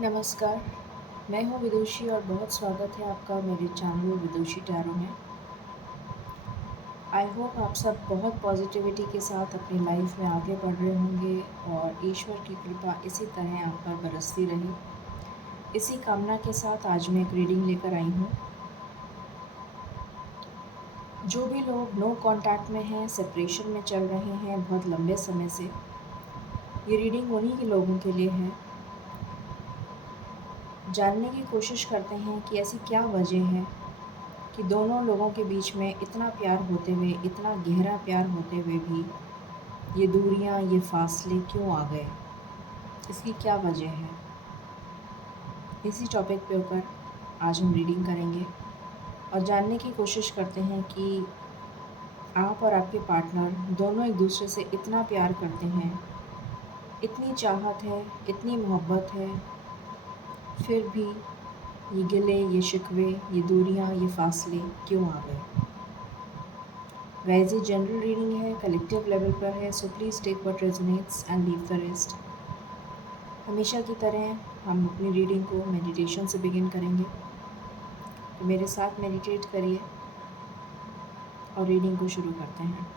नमस्कार, मैं हूँ विदुषी और बहुत स्वागत है आपका मेरे चैनल विदुषी टैरो में। आई होप आप सब बहुत पॉजिटिविटी के साथ अपनी लाइफ में आगे बढ़ रहे होंगे और ईश्वर की कृपा इसी तरह आप पर बरसती रहे। इसी कामना के साथ आज मैं एक रीडिंग लेकर आई हूँ। जो भी लोग नो कांटेक्ट में हैं, सेपरेशन में चल रहे हैं बहुत लंबे समय से, ये रीडिंग उन्हीं के लोगों के लिए है। जानने की कोशिश करते हैं कि ऐसी क्या वजह है कि दोनों लोगों के बीच में इतना प्यार होते हुए, इतना गहरा प्यार होते हुए भी ये दूरियां, ये फासले क्यों आ गए? इसकी क्या वजह है? इसी टॉपिक पे ऊपर आज हम रीडिंग करेंगे और जानने की कोशिश करते हैं कि आप और आपके पार्टनर दोनों एक दूसरे से इतना प्यार करते हैं, इतनी चाहत है, इतनी मोहब्बत है, फिर भी ये गिले, ये शिकवे, ये दूरियां, ये फासले क्यों आ गए? गाइस, ये जनरल रीडिंग है, कलेक्टिव लेवल पर है, so please take what resonates and leave the rest. हमेशा की तरह हम अपनी रीडिंग को मेडिटेशन से बिगिन करेंगे, तो मेरे साथ मेडिटेट करिए और रीडिंग को शुरू करते हैं।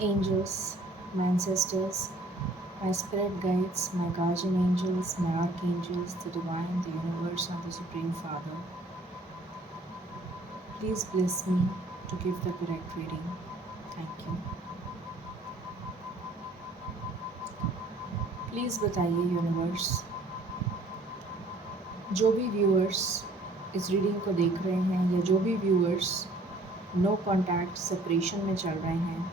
Angels, my ancestors, my spirit guides, my guardian angels, my archangels, the divine, the universe, and the Supreme Father. Please bless me to give the correct reading. Thank you. Please बताइए universe, जो भी viewers इस reading को देख रहे हैं या जो भी व्यूअर्स नो कॉन्टैक्ट सेपरेशन में चल रहे हैं,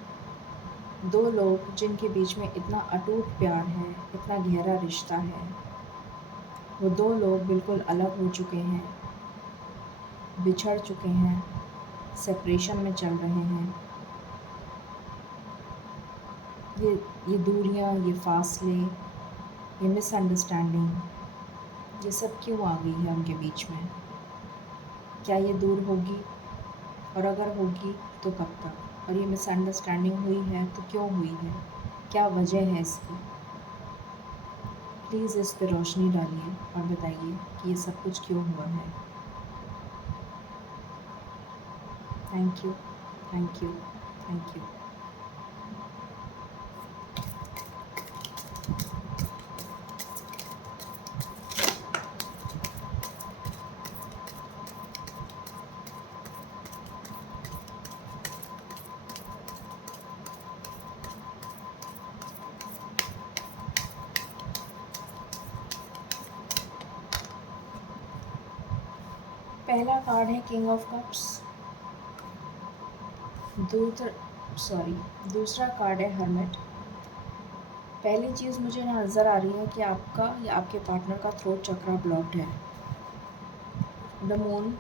दो लोग जिनके बीच में इतना अटूट प्यार है, इतना गहरा रिश्ता है, वो दो लोग बिल्कुल अलग हो चुके हैं, बिछड़ चुके हैं, सेपरेशन में चल रहे हैं। ये दूरियां, ये फासले, ये मिसअंडरस्टैंडिंग, ये सब क्यों आ गई है उनके बीच में? क्या ये दूर होगी? और अगर होगी तो कब तक? और ये मिसअंडरस्टैंडिंग हुई है तो क्यों हुई है? क्या वजह है इसकी? प्लीज़ इस पर रोशनी डालिए और बताइए कि ये सब कुछ क्यों हुआ है। Thank you, thank you, thank you. पहला कार्ड है किंग ऑफ कप्स। दूसरा कार्ड है हर्मिट। पहली चीज़ मुझे नज़र आ रही है कि आपका या आपके पार्टनर का थ्रोट चक्रा ब्लॉक्ड है। The moon,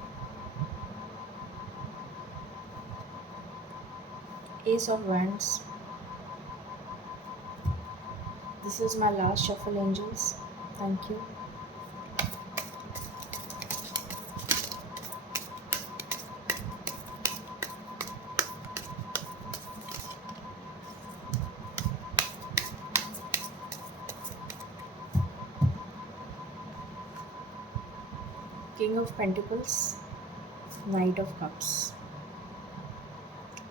ace of wands. This is my last shuffle angels. Thank you. King of Pentacles, Knight of Cups,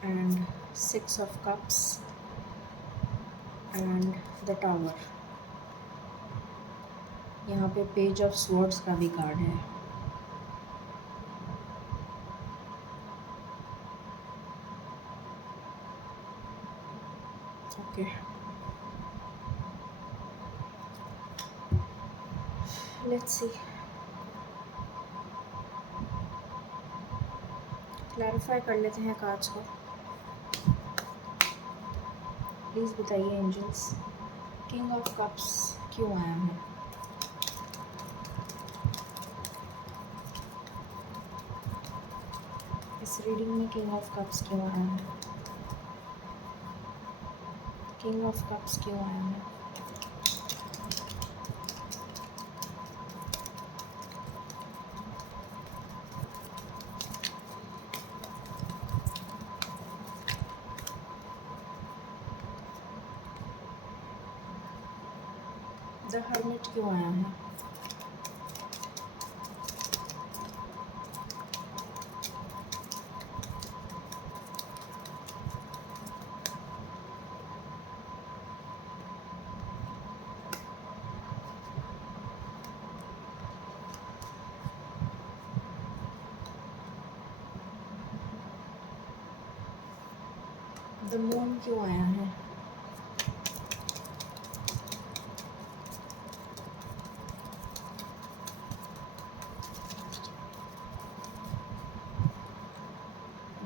and Six of Cups, and the Tower. यहाँ पे पेज ऑफ स्वॉर्ड्स का भी card है। Okay, let's see. Clarify कर लेते हैं cards को। Please बताइए एंजल्स, किंग ऑफ कप्स क्यों आया है? इस रीडिंग में किंग ऑफ कप्स क्यों आया है? किंग ऑफ कप्स क्यों आया है? द हर्मिट क्यों आया है? द मून क्यों आया है?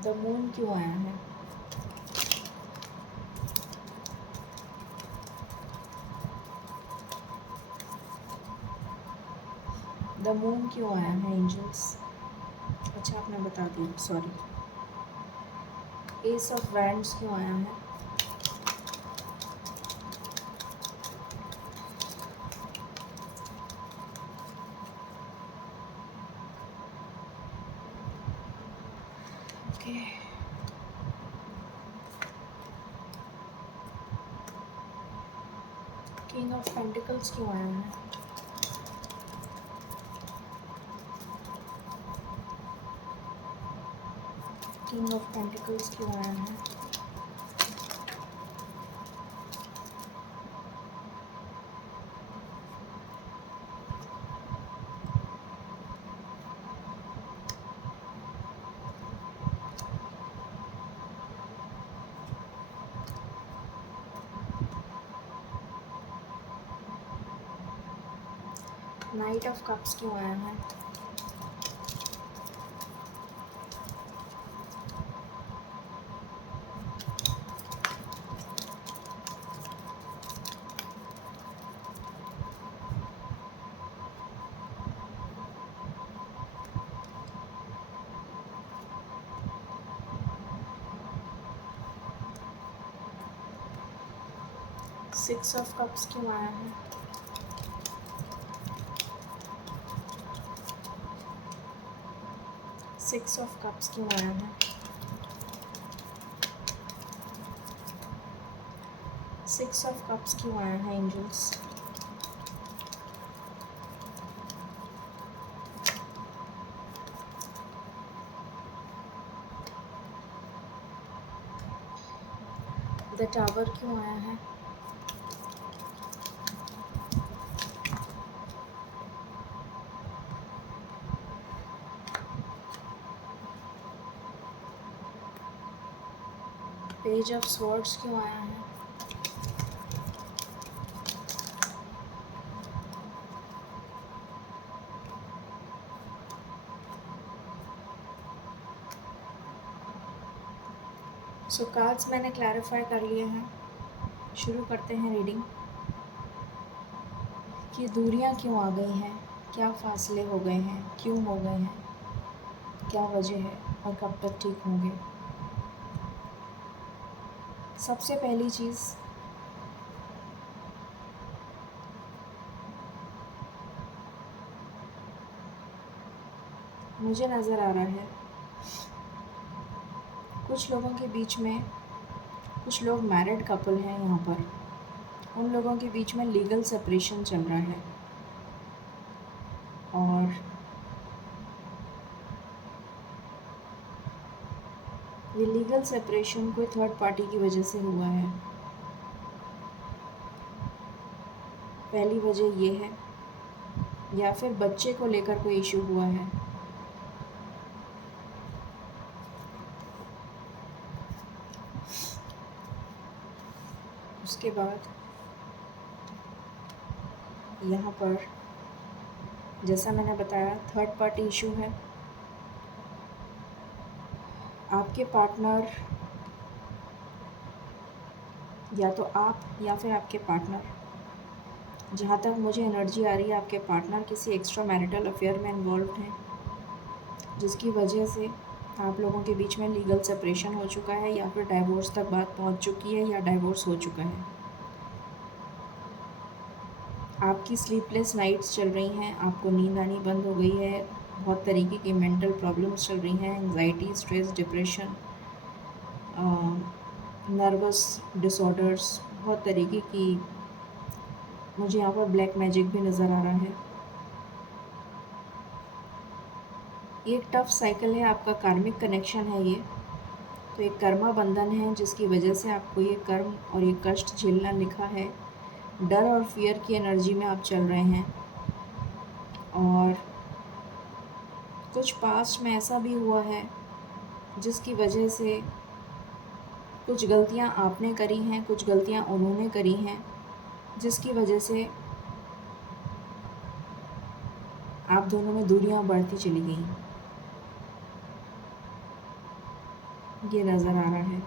द मून क्यों आया है? द मून क्यों आया है एंजल्स? अच्छा आपने बता दिया, सॉरी। एस ऑफ वैंड्स क्यों आया है? ओके। किंग ऑफ पेंटिकल्स क्यों आया है? किंग ऑफ पेंटिकल्स क्यों आया है? नाइट ऑफ कप्स क्यों आया है? सिक्स ऑफ कप्स क्यों आया है? सिक्स ऑफ कप्स क्यों आया है? सिक्स ऑफ कप्स क्यों आया है एंजल्स? द टावर क्यों आया है? पेज ऑफ स्वॉर्ड्स क्यों आया है? सो कार्ड्स मैंने क्लैरिफाई कर लिए हैं। शुरू करते हैं रीडिंग। कि दूरियां क्यों आ गई हैं, क्या फासले हो गए हैं, क्यों हो गए हैं, क्या वजह है और कब तक ठीक होंगे। सबसे पहली चीज़, मुझे नज़र आ रहा है कुछ लोगों के बीच में, कुछ लोग मैरिड कपल हैं यहाँ पर, उन लोगों के बीच में लीगल सेपरेशन चल रहा है। और ये लीगल सेपरेशन कोई थर्ड पार्टी की वजह से हुआ है। पहली वजह ये है, या फिर बच्चे को लेकर कोई इशू हुआ है। उसके बाद यहाँ पर जैसा मैंने बताया थर्ड पार्टी इशू है। आपके पार्टनर, या तो आप या फिर आपके पार्टनर, जहाँ तक मुझे एनर्जी आ रही है आपके पार्टनर किसी एक्स्ट्रा मैरिटल अफेयर में इन्वॉल्व हैं, जिसकी वजह से आप लोगों के बीच में लीगल सेपरेशन हो चुका है या फिर डाइवोर्स तक बात पहुँच चुकी है या डाइवोर्स हो चुका है। आपकी स्लीपलेस नाइट्स चल रही हैं, आपको नींद आनी बंद हो गई है, बहुत तरीके की मेंटल प्रॉब्लम्स चल रही हैं, anxiety, stress, depression, nervous disorders, बहुत तरीके की मुझे यहाँ पर ब्लैक मैजिक भी नज़र आ रहा है। ये एक टफ साइकिल है, आपका कार्मिक कनेक्शन है ये। तो एक कर्मा बंधन है जिसकी वजह से आपको ये कर्म और ये कष्ट झेलना लिखा है। डर और फियर की एनर्जी में आप चल रहे हैं। और कुछ पास्ट में ऐसा भी हुआ है जिसकी वजह से कुछ गलतियां आपने करी हैं, कुछ गलतियां उन्होंने करी हैं, जिसकी वजह से आप दोनों में दूरियां बढ़ती चली गई। ये नज़र आ रहा है।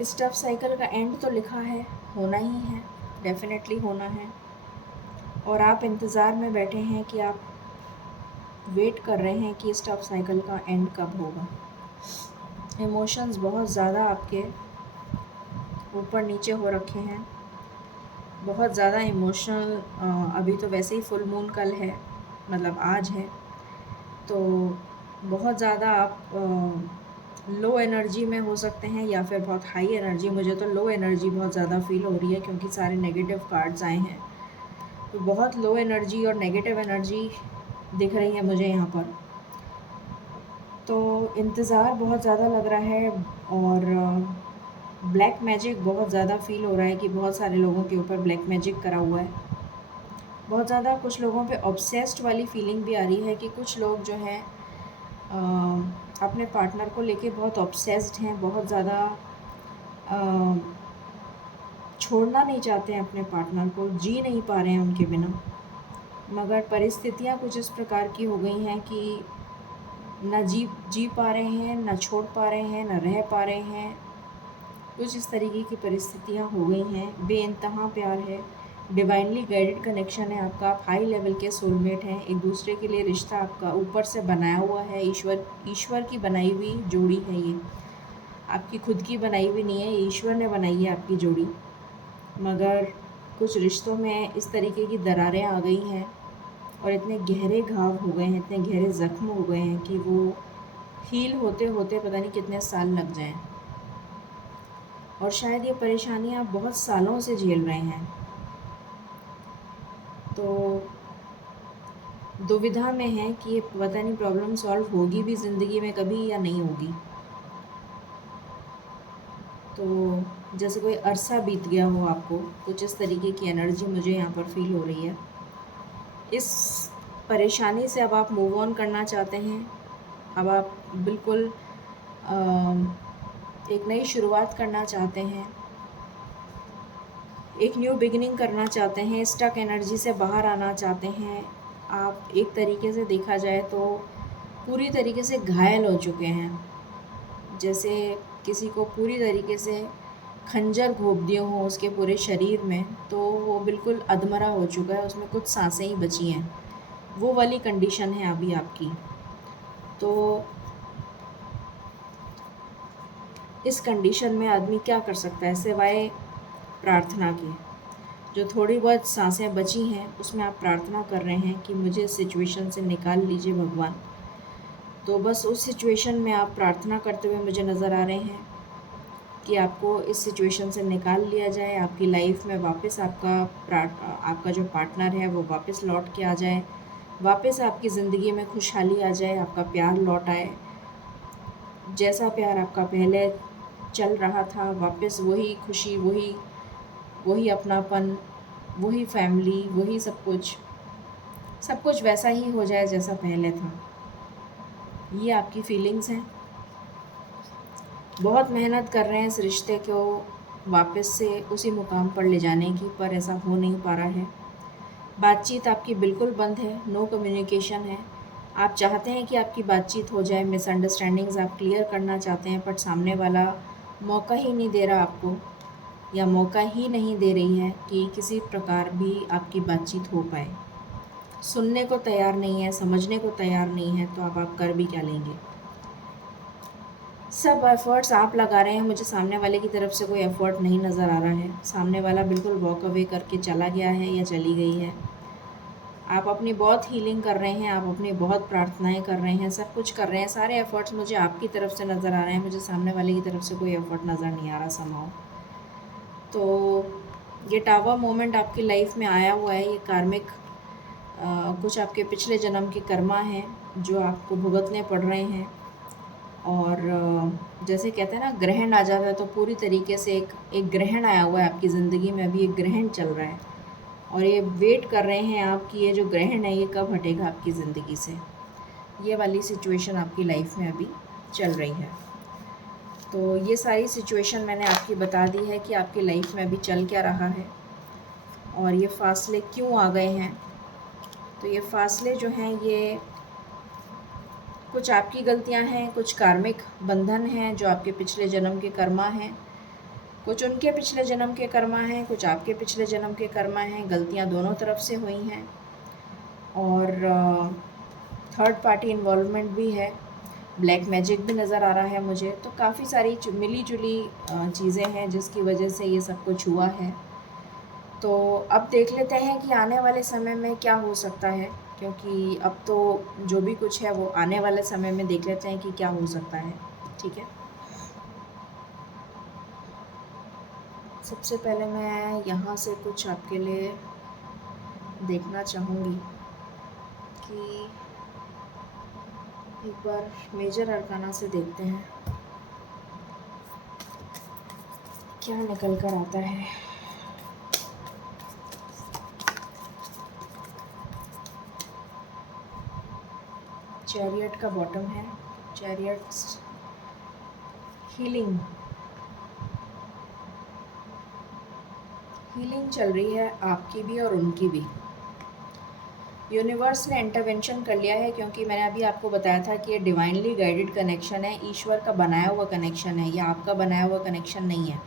इस टफ साइकिल का एंड तो लिखा है, होना ही है, डेफिनेटली होना है। और आप इंतज़ार में बैठे हैं कि आप वेट कर रहे हैं कि इस टफ साइकिल का एंड कब होगा। इमोशंस बहुत ज़्यादा आपके ऊपर नीचे हो रखे हैं, बहुत ज़्यादा इमोशनल। अभी तो वैसे ही फुल मून कल है, मतलब आज है, तो बहुत ज़्यादा आप लो एनर्जी में हो सकते हैं या फिर बहुत हाई एनर्जी। मुझे तो लो एनर्जी बहुत ज़्यादा फील हो रही है क्योंकि सारे नेगेटिव कार्ड्स आए हैं। तो बहुत लो एनर्जी और नेगेटिव एनर्जी दिख रही है मुझे यहाँ पर। तो इंतज़ार बहुत ज़्यादा लग रहा है और ब्लैक मैजिक बहुत ज़्यादा फ़ील हो रहा है कि बहुत सारे लोगों के ऊपर ब्लैक मैजिक करा हुआ है। बहुत ज़्यादा कुछ लोगों पे ऑब्सेस्ड वाली फीलिंग भी आ रही है कि कुछ लोग जो हैं अपने पार्टनर को लेके बहुत ऑब्सेस्ड हैं, बहुत ज़्यादा छोड़ना नहीं चाहते हैं अपने पार्टनर को, जी नहीं पा रहे हैं उनके बिना। मगर परिस्थितियाँ कुछ इस प्रकार की हो गई हैं कि ना जी पा रहे हैं, ना छोड़ पा रहे हैं, ना रह पा रहे हैं। कुछ इस तरीके की परिस्थितियाँ हो गई हैं। बेइंतहा प्यार है, डिवाइनली गाइडेड कनेक्शन है आपका। आप हाई लेवल के सोलमेट हैं, एक दूसरे के लिए रिश्ता आपका ऊपर से बनाया हुआ है। ईश्वर की बनाई हुई जोड़ी है ये, आपकी खुद की बनाई हुई नहीं है, ईश्वर ने बनाई है आपकी जोड़ी। मगर कुछ रिश्तों में इस तरीके की दरारें आ गई हैं और इतने गहरे घाव हो गए हैं, इतने गहरे ज़ख्म हो गए हैं कि वो हील होते होते पता नहीं कितने साल लग जाएं। और शायद ये परेशानियाँ आप बहुत सालों से झेल रहे हैं। तो दुविधा में है कि ये पता नहीं प्रॉब्लम सॉल्व होगी भी ज़िंदगी में कभी या नहीं होगी। तो जैसे कोई अरसा बीत गया हो आपको, कुछ इस तरीके की एनर्जी मुझे यहाँ पर फील हो रही है। इस परेशानी से अब आप मूव ऑन करना चाहते हैं। अब आप बिल्कुल एक नई शुरुआत करना चाहते हैं, एक न्यू बिगिनिंग करना चाहते हैं, स्टक एनर्जी से बाहर आना चाहते हैं। आप एक तरीके से देखा जाए तो पूरी तरीके से घायल हो चुके हैं, जैसे किसी को पूरी तरीके से खंजर घोंप दिए हों उसके पूरे शरीर में, तो वो बिल्कुल अधमरा हो चुका है, उसमें कुछ सांसें ही बची हैं। वो वाली कंडीशन है अभी आपकी। तो इस कंडीशन में आदमी क्या कर सकता है सिवाय प्रार्थना के। जो थोड़ी बहुत सांसें बची हैं उसमें आप प्रार्थना कर रहे हैं कि मुझे इस सिचुएशन से निकाल लीजिए भगवान। तो बस उस सिचुएशन में आप प्रार्थना करते हुए मुझे नज़र आ रहे हैं कि आपको इस सिचुएशन से निकाल लिया जाए, आपकी लाइफ में वापस आपका जो पार्टनर है वो वापस लौट के आ जाए, वापस आपकी ज़िंदगी में खुशहाली आ जाए, आपका प्यार लौट आए। जैसा प्यार आपका पहले चल रहा था, वापस वही खुशी, वही अपनापन, वही फैमिली, वही सब कुछ वैसा ही हो जाए जैसा पहले था। ये आपकी फीलिंग्स हैं। बहुत मेहनत कर रहे हैं इस रिश्ते को वापस से उसी मुकाम पर ले जाने की, पर ऐसा हो नहीं पा रहा है। बातचीत आपकी बिल्कुल बंद है, नो कम्युनिकेशन है। आप चाहते हैं कि आपकी बातचीत हो जाए, मिसअंडरस्टैंडिंग्स आप क्लियर करना चाहते हैं, बट सामने वाला मौका ही नहीं दे रहा आपको, या मौका ही नहीं दे रही है कि किसी प्रकार भी आपकी बातचीत हो पाए। सुनने को तैयार नहीं है, समझने को तैयार नहीं है, तो अब आप कर भी क्या लेंगे। सब एफ़र्ट्स आप लगा रहे हैं, मुझे सामने वाले की तरफ से कोई एफ़र्ट नहीं नज़र आ रहा है। सामने वाला बिल्कुल वॉक अवे करके चला गया है या चली गई है। आप अपनी बहुत हीलिंग कर रहे हैं, आप अपनी बहुत प्रार्थनाएं कर रहे हैं, सब कुछ कर रहे हैं, सारे एफ़र्ट्स मुझे आपकी तरफ से नज़र आ रहे हैं, मुझे सामने वाले की तरफ से कोई एफ़र्ट नज़र नहीं आ रहा समहाउ। तो ये टावर मोमेंट आपकी लाइफ में आया हुआ है। ये कार्मिक कुछ आपके पिछले जन्म के कर्मा हैं जो आपको भुगतने पड़ रहे हैं। और जैसे कहते हैं ना, ग्रहण आ जाता है, तो पूरी तरीके से एक ग्रहण आया हुआ है आपकी ज़िंदगी में। अभी एक ग्रहण चल रहा है और ये वेट कर रहे हैं आपकी, ये जो ग्रहण है ये कब हटेगा आपकी ज़िंदगी से। ये वाली सिचुएशन आपकी लाइफ में अभी चल रही है। तो ये सारी सिचुएशन मैंने आपकी बता दी है कि आपकी लाइफ में अभी चल क्या रहा है और ये फासले क्यों आ गए हैं। तो ये फासले जो हैं, ये कुछ आपकी गलतियां हैं, कुछ कार्मिक बंधन हैं जो आपके पिछले जन्म के कर्मा हैं, कुछ उनके पिछले जन्म के कर्मा हैं, कुछ आपके पिछले जन्म के कर्मा हैं। गलतियां दोनों तरफ से हुई हैं और थर्ड पार्टी इन्वॉल्वमेंट भी है, ब्लैक मैजिक भी नज़र आ रहा है मुझे। तो काफ़ी सारी मिली जुली चीज़ें हैं जिसकी वजह से ये सब कुछ हुआ है। तो अब देख लेते हैं कि आने वाले समय में क्या हो सकता है, क्योंकि अब तो जो भी कुछ है वो आने वाले समय में देख लेते हैं कि क्या हो सकता है। ठीक है, सबसे पहले मैं यहाँ से कुछ आपके लिए देखना चाहूँगी कि एक बार मेजर अरकाना से देखते हैं क्या निकल कर आता है। चैरियट का बॉटम है, चैरियट्स हीलिंग चल रही है आपकी भी और उनकी भी। यूनिवर्स ने इंटरवेंशन कर लिया है, क्योंकि मैंने अभी आपको बताया था कि ये डिवाइनली गाइडेड कनेक्शन है, ईश्वर का बनाया हुआ कनेक्शन है, ये आपका बनाया हुआ कनेक्शन नहीं है,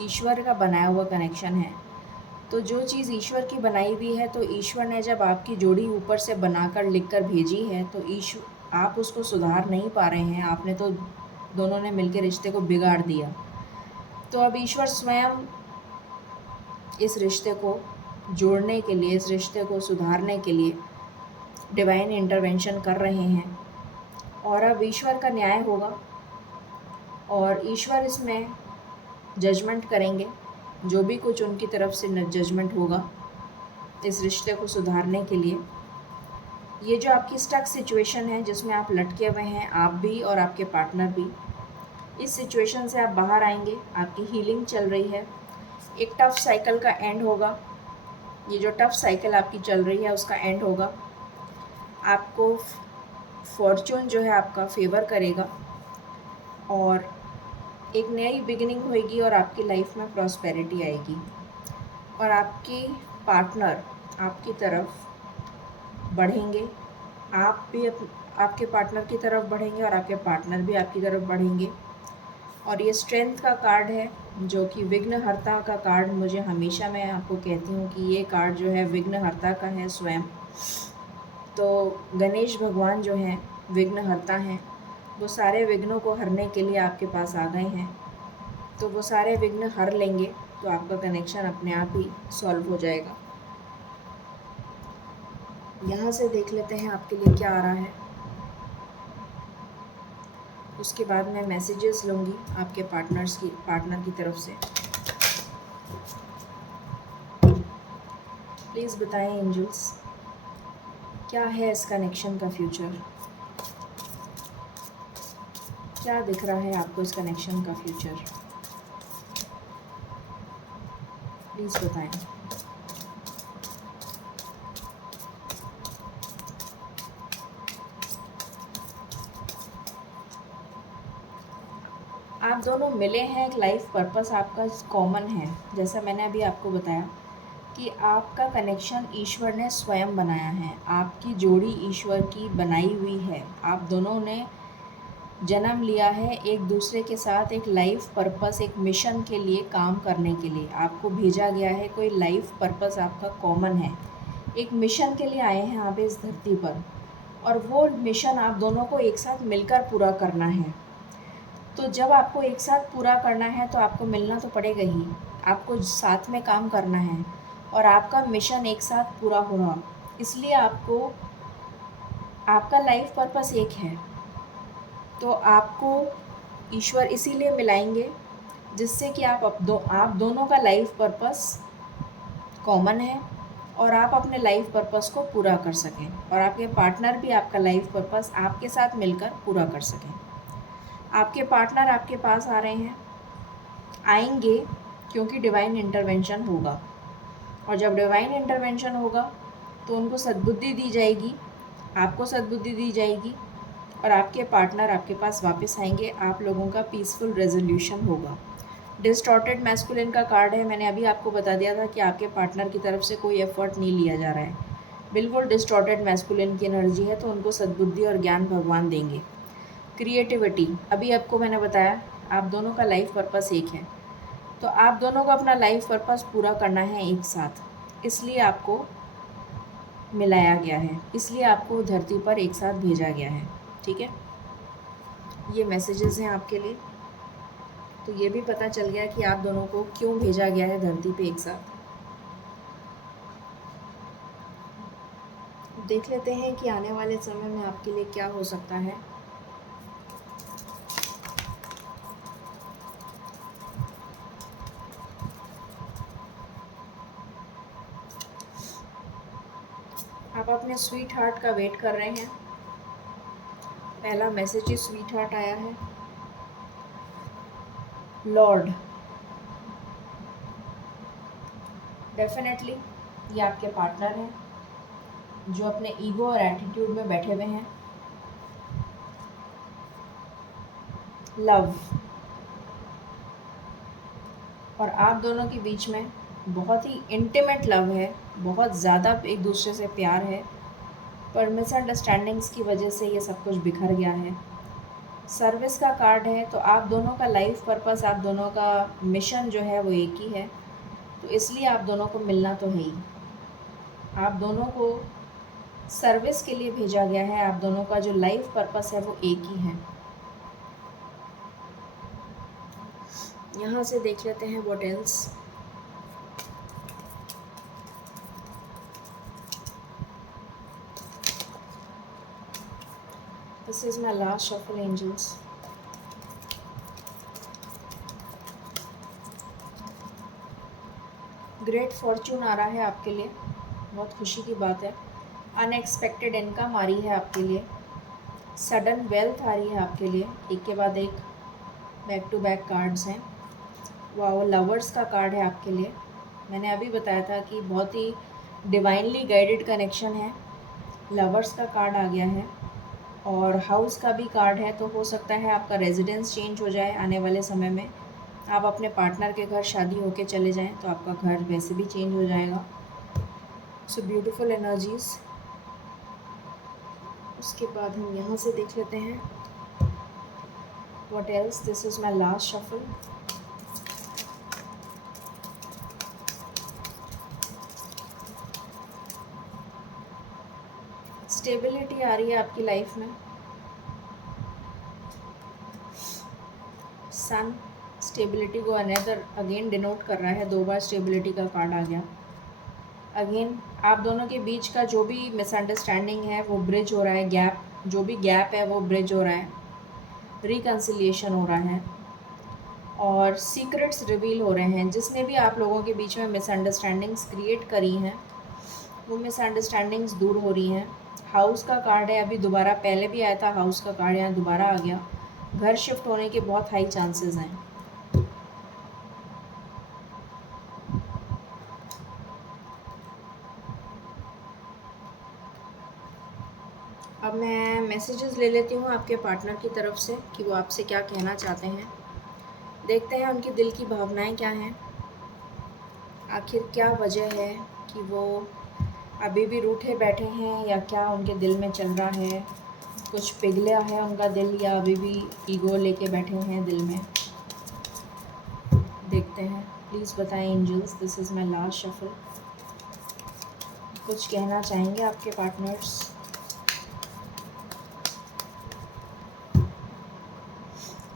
ईश्वर का बनाया हुआ कनेक्शन है। तो जो चीज़ ईश्वर की बनाई हुई है, तो ईश्वर ने जब आपकी जोड़ी ऊपर से बनाकर लिख कर भेजी है, तो आप उसको सुधार नहीं पा रहे हैं, आपने तो दोनों ने मिलकर रिश्ते को बिगाड़ दिया। तो अब ईश्वर स्वयं इस रिश्ते को जोड़ने के लिए, इस रिश्ते को सुधारने के लिए डिवाइन इंटरवेंशन कर रहे हैं और अब ईश्वर का न्याय होगा और ईश्वर इसमें जजमेंट करेंगे। जो भी कुछ उनकी तरफ से जजमेंट होगा इस रिश्ते को सुधारने के लिए। ये जो आपकी स्टक सिचुएशन है जिसमें आप लटके हुए हैं, आप भी और आपके पार्टनर भी, इस सिचुएशन से आप बाहर आएंगे, आपकी हीलिंग चल रही है, एक टफ साइकिल का एंड होगा। ये जो टफ साइकिल आपकी चल रही है उसका एंड होगा, आपको फॉर्चून जो है आपका फेवर करेगा और एक नई बिगिनिंग होएगी और आपकी लाइफ में प्रॉस्पेरिटी आएगी और आपकी पार्टनर आपकी तरफ बढ़ेंगे, आप भी आपके पार्टनर की तरफ बढ़ेंगे और आपके पार्टनर भी आपकी तरफ बढ़ेंगे। और ये स्ट्रेंथ का कार्ड है जो कि विघ्नहर्ता का कार्ड, मुझे हमेशा मैं आपको कहती हूँ कि ये कार्ड जो है विघ्नहर्ता का है स्वयं। तो गणेश भगवान जो हैं विघ्नहर्ता हैं, वो सारे विघ्नों को हरने के लिए आपके पास आ गए हैं। तो वो सारे विघ्न हर लेंगे तो आपका कनेक्शन अपने आप ही सॉल्व हो जाएगा। यहाँ से देख लेते हैं आपके लिए क्या आ रहा है, उसके बाद मैं मैसेजेस लूँगी आपके पार्टनर की तरफ से। प्लीज़ बताएं एंजल्स, क्या है इस कनेक्शन का फ्यूचर, क्या दिख रहा है आपको इस कनेक्शन का फ्यूचर, प्लीज़ बताएं। आप दोनों मिले हैं, एक लाइफ पर्पस आपका कॉमन है। जैसा मैंने अभी आपको बताया कि आपका कनेक्शन ईश्वर ने स्वयं बनाया है, आपकी जोड़ी ईश्वर की बनाई हुई है। आप दोनों ने जन्म लिया है एक दूसरे के साथ, एक लाइफ पर्पस, एक मिशन के लिए काम करने के लिए आपको भेजा गया है। कोई लाइफ पर्पस आपका कॉमन है, एक मिशन के लिए आए हैं आप इस धरती पर और वो मिशन आप दोनों को एक साथ मिलकर पूरा करना है। तो जब आपको एक साथ पूरा करना है तो आपको मिलना तो पड़ेगा ही, आपको साथ में काम करना है और आपका मिशन एक साथ पूरा होगा। इसलिए आपको, आपका लाइफ पर्पस एक है, तो आपको ईश्वर इसीलिए मिलाएंगे जिससे कि आप दोनों का लाइफ पर्पस कॉमन है और आप अपने लाइफ पर्पस को पूरा कर सकें और आपके पार्टनर भी आपका लाइफ पर्पस आपके साथ मिलकर पूरा कर सकें। आपके पार्टनर आपके पास आ रहे हैं, आएंगे क्योंकि डिवाइन इंटरवेंशन होगा, और जब डिवाइन इंटरवेंशन होगा तो उनको सद्बुद्धि दी जाएगी, आपको सद्बुद्धि दी जाएगी और आपके पार्टनर आपके पास वापस आएंगे। आप लोगों का पीसफुल रेजोल्यूशन होगा। डिस्टॉर्टेड मैस्कुलिन का कार्ड है। मैंने अभी आपको बता दिया था कि आपके पार्टनर की तरफ से कोई एफर्ट नहीं लिया जा रहा है, बिल्कुल डिस्टॉर्टेड मैस्कुलिन की एनर्जी है, तो उनको सद्बुद्धि और ज्ञान भगवान देंगे। क्रिएटिविटी, अभी आपको मैंने बताया आप दोनों का लाइफ पर्पस एक है, तो आप दोनों को अपना लाइफ पर्पस पूरा करना है एक साथ, इसलिए आपको मिलाया गया है, इसलिए आपको धरती पर एक साथ भेजा गया है। ठीक है, ये मैसेजेस हैं आपके लिए। तो ये भी पता चल गया कि आप दोनों को क्यों भेजा गया है धरती पे एक साथ। देख लेते हैं कि आने वाले समय में आपके लिए क्या हो सकता है। आप अपने स्वीट हार्ट का वेट कर रहे हैं। पहला मैसेज ही स्वीट हार्ट आया है। लॉर्ड, डेफिनेटली ये आपके पार्टनर हैं जो अपने ईगो और एटीट्यूड में बैठे हुए हैं। लव, और आप दोनों के बीच में बहुत ही इंटीमेट लव है, बहुत ज़्यादा एक दूसरे से प्यार है, पर मिसअंडरस्टैंडिंग्स की वजह से ये सब कुछ बिखर गया है। सर्विस का कार्ड है, तो आप दोनों का लाइफ पर्पस, आप दोनों का मिशन जो है वो एक ही है, तो इसलिए आप दोनों को मिलना तो है ही। आप दोनों को सर्विस के लिए भेजा गया है, आप दोनों का जो लाइफ पर्पस है वो एक ही है। यहाँ से देख लेते हैं what else. This is my last shuffle angels. Great fortune आ रहा है आपके लिए, बहुत खुशी की बात है। अनएक्सपेक्टेड इनकम आ रही है आपके लिए, सडन वेल्थ आ रही है आपके लिए। एक के बाद एक बैक टू बैक कार्ड्स हैं। वाओ, लवर्स का कार्ड है आपके लिए। मैंने अभी बताया था कि बहुत ही डिवाइनली गाइडेड कनेक्शन है। लवर्स का कार्ड आ गया है और हाउस का भी कार्ड है, तो हो सकता है आपका रेजिडेंस चेंज हो जाए आने वाले समय में। आप अपने पार्टनर के घर शादी होके चले जाएं तो आपका घर वैसे भी चेंज हो जाएगा। So beautiful energies. उसके बाद हम यहाँ से देख लेते हैं what else. This is my last shuffle. Stability आ रही है आपकी लाइफ में। सन स्टेबिलिटी को अनदर अगेन डिनोट कर रहा है, 2 बार स्टेबिलिटी का कार्ड आ गया। अगेन आप दोनों के बीच का जो भी मिसअंडरस्टैंडिंग है वो ब्रिज हो रहा है, गैप जो भी गैप है वो ब्रिज हो रहा है, रिकन्सिलिएशन हो रहा है और सीक्रेट्स रिवील हो रहे हैं। जिसने भी आप लोगों के बीच में मिसअंडरस्टैंडिंग्स क्रिएट करी हैं वो मिसअंडरस्टैंडिंग्स दूर हो रही हैं। हाउस का कार्ड है, अभी दोबारा पहले भी आया था हाउस का कार्ड, यहाँ दोबारा आ गया। घर शिफ्ट होने के बहुत हाई चांसेस हैं। अब मैं मैसेजेस ले लेती हूँ आपके पार्टनर की तरफ से कि वो आपसे क्या कहना चाहते हैं। देखते हैं उनकी दिल की भावनाएं क्या हैं, आखिर क्या वजह है कि वो अभी भी रूठे बैठे हैं या क्या उनके दिल में चल रहा है। कुछ पिघला है उनका दिल या अभी भी ईगो लेके बैठे हैं दिल में। देखते हैं, प्लीज़ बताएं angels. This is my last shuffle. कुछ कहना चाहेंगे आपके partners.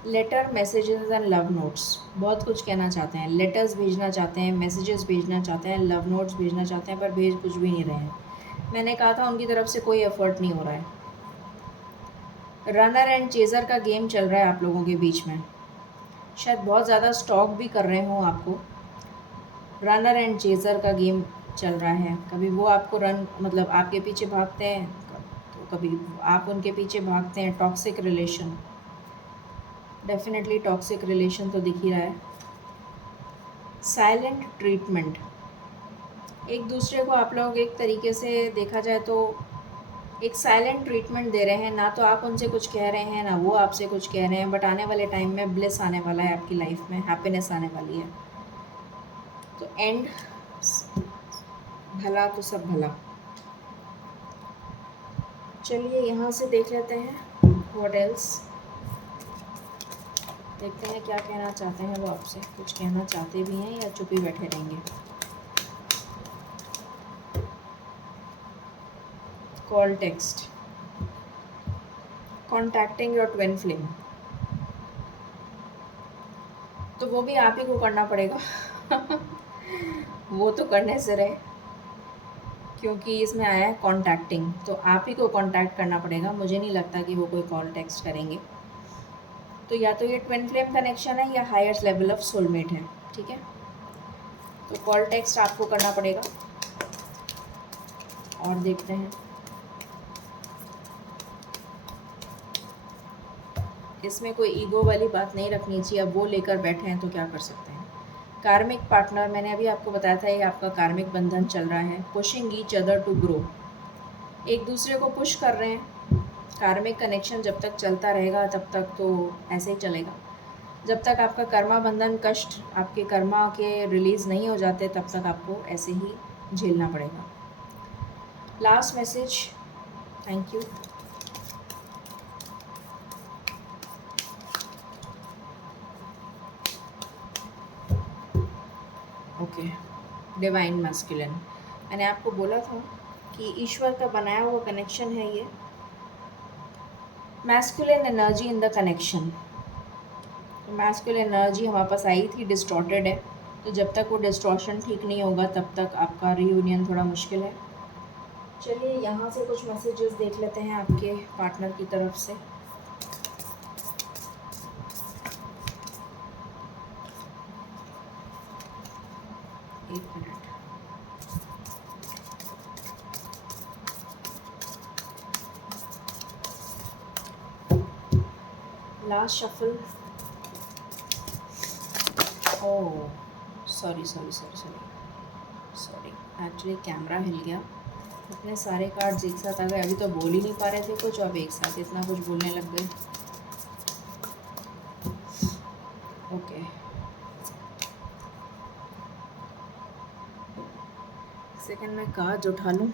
Letter, messages and love notes, बहुत कुछ कहना चाहते हैं। लेटर्स भेजना चाहते हैं, मैसेजेस भेजना चाहते हैं, लव नोट्स भेजना चाहते हैं, पर भेज कुछ भी नहीं रहे हैं। मैंने कहा था उनकी तरफ से कोई एफर्ट नहीं हो रहा है। रनर एंड चेज़र का गेम चल रहा है आप लोगों के बीच में। शायद बहुत ज़्यादा स्टॉक भी कर रहे हों आपको। रनर एंड चेज़र का गेम चल रहा है, कभी वो आपको रन मतलब आपके पीछे भागते हैं, तो कभी आप उनके पीछे भागते हैं। Toxic relation, definitely toxic relation तो दिख ही रहा है। साइलेंट ट्रीटमेंट, एक दूसरे को आप लोग एक तरीके से देखा जाए तो एक साइलेंट ट्रीटमेंट दे रहे हैं, ना तो आप उनसे कुछ कह रहे हैं ना वो आपसे कुछ कह रहे हैं, बट आने वाले टाइम में ब्लिस आने वाला है आपकी लाइफ में, हैप्पीनेस आने वाली है। तो एंड भला तो सब भला। चलिए यहाँ से देख लेते हैं व्हाट एल्स, देखते हैं क्या कहना चाहते हैं वो आपसे, कुछ कहना चाहते भी हैं या चुप ही बैठे रहेंगे। Call text, contacting your twin flame, तो वो भी आप ही को करना पड़ेगा वो तो करने से रहे, क्योंकि इसमें आया है कॉन्टैक्टिंग, तो आप ही को कॉन्टैक्ट करना पड़ेगा। मुझे नहीं लगता कि वो कोई कॉल टेक्स्ट करेंगे। तो या तो ये ट्विन फ्लेम कनेक्शन है या हायर लेवल ऑफ सोलमेट है, ठीक है। तो कॉल टेक्स्ट आपको करना पड़ेगा। और देखते हैं इसमें कोई ईगो वाली बात नहीं रखनी चाहिए, अब वो लेकर बैठे हैं तो क्या कर सकते हैं। कार्मिक पार्टनर, मैंने अभी आपको बताया था ये आपका कार्मिक बंधन चल रहा है। Pushing each other to grow, एक दूसरे को पुश कर रहे हैं। कार्मिक कनेक्शन जब तक चलता रहेगा तब तक तो ऐसे ही चलेगा, जब तक आपका कर्मा बंधन कष्ट आपके कर्मा के रिलीज़ नहीं हो जाते तब तक आपको ऐसे ही झेलना पड़ेगा। Last message, thank you. Okay, divine masculine, मैंने आपको बोला था कि ईश्वर का बनाया हुआ कनेक्शन है ये। Masculine energy in the connection, masculine energy हमारे पास आई थी, डिस्टॉर्टेड है, तो जब तक वो डिस्टॉर्शन ठीक नहीं होगा तब तक आपका रीयूनियन थोड़ा मुश्किल है। चलिए यहाँ से कुछ मैसेजेस देख लेते हैं आपके पार्टनर की तरफ से। एक मिनट, last shuffle. Oh sorry sorry sorry sorry sorry, actually camera हिल गया, इतने सारे कार्ड्स एक साथ आ गए, अभी तो बोल ही नहीं पा रहे थे कुछ, अब एक साथ इतना कुछ बोलने लग गए। ओके, सेकंड में कार्ड्स उठा लूँ,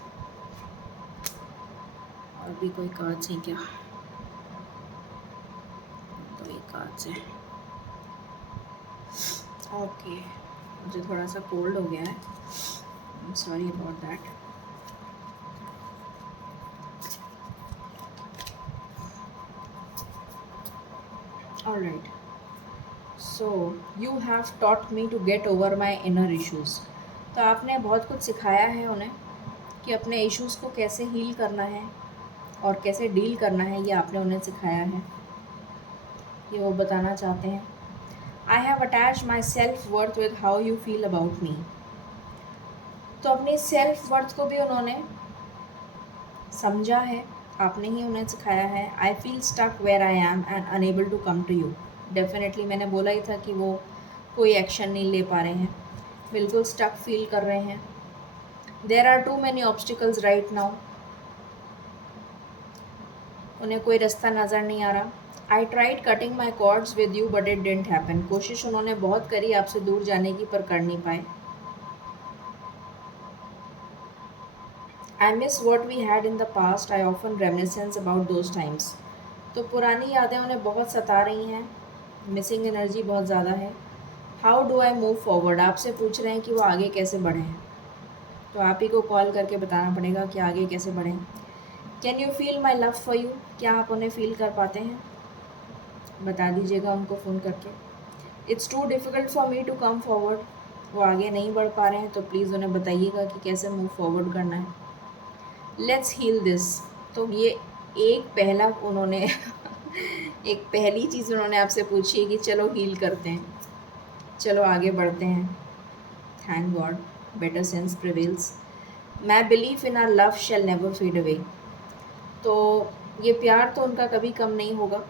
और भी कोई कार्ड्स हैं क्या? तो ये कार्ड्स है। ओके, मुझे थोड़ा सा कोल्ड हो गया है, sorry about that. Alright, so you have taught me to get over my inner issues, तो आपने बहुत कुछ सिखाया है उन्हें कि अपने इश्यूज़ को कैसे हील करना है और कैसे डील करना है, ये आपने उन्हें सिखाया है, ये वो बताना चाहते हैं। I have attach my self worth with how you feel about me, तो अपनी सेल्फ वर्थ को भी उन्होंने समझा है, आपने ही उन्हें सिखाया है। I feel stuck where I am and unable to come to you, definitely मैंने बोला ही था कि वो कोई एक्शन नहीं ले पा रहे हैं, बिल्कुल स्टक फील कर रहे हैं। There are too many obstacles right now, उन्हें कोई रास्ता नज़र नहीं आ रहा। I tried cutting my cords with you but it didn't happen, कोशिश उन्होंने बहुत करी आपसे दूर जाने की पर कर नहीं पाए। I miss what we had in the past, I often reminiscence about those times, तो पुरानी यादें उन्हें बहुत सता रही हैं, मिसिंग एनर्जी बहुत ज़्यादा है। How do I move forward, आपसे पूछ रहे हैं कि वो आगे कैसे बढ़ें, तो आप ही को कॉल करके बताना पड़ेगा कि आगे कैसे बढ़ें। Can you feel my love for you, क्या आप उन्हें फील कर पाते हैं, बता दीजिएगा उनको फ़ोन करके। It's too difficult for me to come forward, वो आगे नहीं बढ़ पा रहे हैं, तो प्लीज़ उन्हें बताइएगा कि कैसे मूव फॉरवर्ड करना है। लेट्स हील दिस, तो ये एक पहला उन्होंने एक पहली चीज़ उन्होंने आपसे पूछी है कि चलो हील करते हैं, चलो आगे बढ़ते हैं। Thank God, better sense prevails, my belief in our love shall never fade away. तो ये प्यार तो उनका कभी कम नहीं होगा।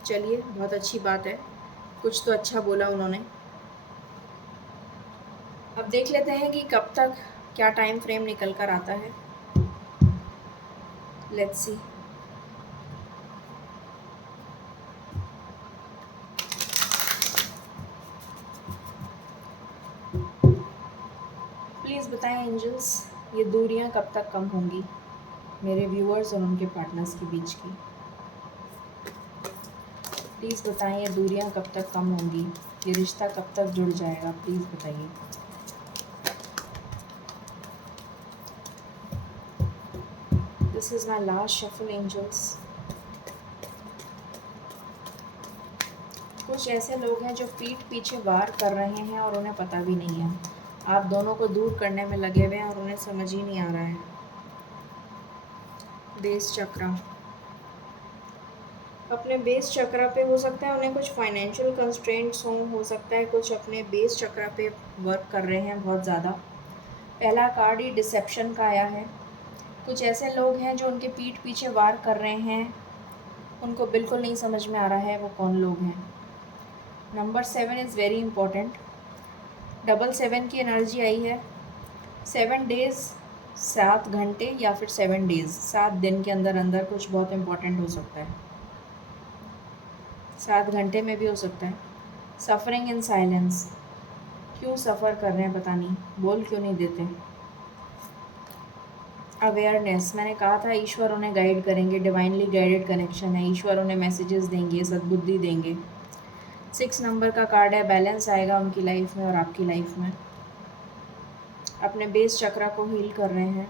चलिए, बहुत अच्छी बात है, कुछ तो अच्छा बोला उन्होंने। अब देख लेते हैं कि कब तक क्या टाइम फ्रेम निकल कर आता है। Let's see. प्लीज़ बताएं एंजल्स, ये दूरियां कब तक कम होंगी मेरे व्यूअर्स और उनके पार्टनर्स के बीच की। प्लीज़ बताएं ये दूरियां कब तक कम होंगी, ये रिश्ता कब तक जुड़ जाएगा, प्लीज़ बताइए। This is my last shuffle angels. कुछ ऐसे लोग हैं जो पीठ पीछे वार कर रहे हैं और उन्हें पता भी नहीं है। आप दोनों को दूर करने में लगे हुए हैं और उन्हें समझ ही नहीं आ रहा है। बेस चक्र, अपने बेस चक्र पे हो सकता है उन्हें कुछ फाइनेंशियल कंस्ट्रेंट्स हो सकता है कुछ अपने बेस चक्र पे वर्क कर रहे हैं बहुत ज़्यादा। पहला कार्ड ही डिसेप्शन का आया है। कुछ ऐसे लोग हैं जो उनके पीठ पीछे वार कर रहे हैं, उनको बिल्कुल नहीं समझ में आ रहा है वो कौन लोग हैं। Number 7 is very important. 7 की एनर्जी आई है। 7 डेज़, 7 घंटे या फिर 7 डेज़, 7 दिन के अंदर अंदर कुछ बहुत इम्पोर्टेंट हो सकता है। 7 घंटे में भी हो सकता है। सफ़रिंग इन साइलेंस, क्यों सफ़र कर रहे हैं पता नहीं, बोल क्यों नहीं देते। अवेयरनेस, मैंने कहा था ईश्वर उन्हें गाइड करेंगे, डिवाइनली गाइडेड कनेक्शन है, ईश्वर उन्हें मैसेजेस देंगे, सद्बुद्धि देंगे। 6 नंबर का कार्ड है, बैलेंस आएगा उनकी लाइफ में और आपकी लाइफ में। अपने बेस चक्र को हील कर रहे हैं,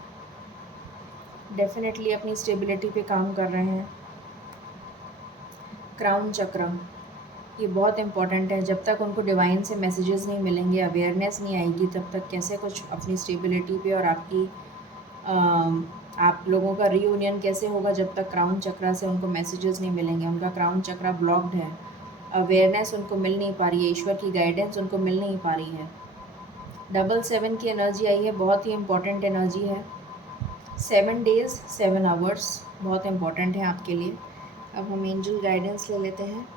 डेफिनेटली अपनी स्टेबिलिटी पे काम कर रहे हैं। क्राउन चक्र, ये बहुत इंपॉर्टेंट है। जब तक उनको डिवाइन से मैसेजेस नहीं मिलेंगे, अवेयरनेस नहीं आएगी, तब तक कैसे कुछ अपनी स्टेबिलिटी पे और आपकी आप लोगों का रीयूनियन कैसे होगा जब तक क्राउन चक्र से उनको मैसेजेस नहीं मिलेंगे। उनका क्राउन चक्र ब्लॉक्ड है, अवेयरनेस उनको मिल नहीं पा रही है, ईश्वर की गाइडेंस उनको मिल नहीं पा रही है। 7 की एनर्जी आई है, बहुत ही इम्पॉर्टेंट एनर्जी है। 7 डेज़ 7 आवर्स बहुत इम्पॉर्टेंट है आपके लिए। अब हम एंजल गाइडेंस ले लेते हैं।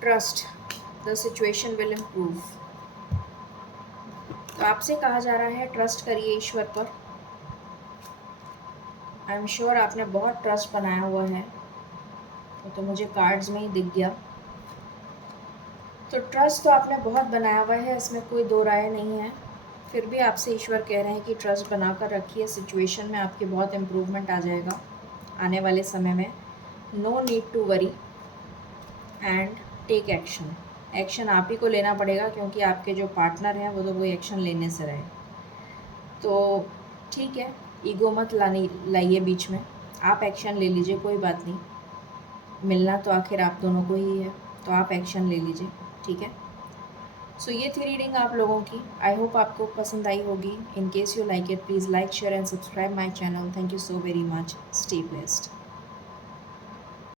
Trust, the situation will improve. तो आपसे कहा जा रहा है ट्रस्ट करिए ईश्वर पर। आई एम श्योर आपने बहुत ट्रस्ट बनाया हुआ है, तो मुझे कार्ड्स में ही दिख गया। तो ट्रस्ट तो आपने बहुत बनाया हुआ है, इसमें कोई दो राय नहीं है। फिर भी आपसे ईश्वर कह रहे हैं कि ट्रस्ट बना कर रखिए, सिचुएशन में आपके बहुत इम्प्रूवमेंट आ जाएगा आने वाले समय में। No need to worry and take action. Action आप ही को लेना पड़ेगा क्योंकि आपके जो पार्टनर हैं वो तो कोई एक्शन लेने से रहे। तो ठीक है, ईगो मत लाइए बीच में, आप एक्शन ले लीजिए, कोई बात नहीं। मिलना तो आखिर आप दोनों को ही है, तो आप एक्शन ले लीजिए, ठीक है। सो ये थी रीडिंग आप लोगों की। आई होप आपको पसंद आई होगी। In case you like it, please like, share and subscribe my channel. Thank you so very much. Stay blessed.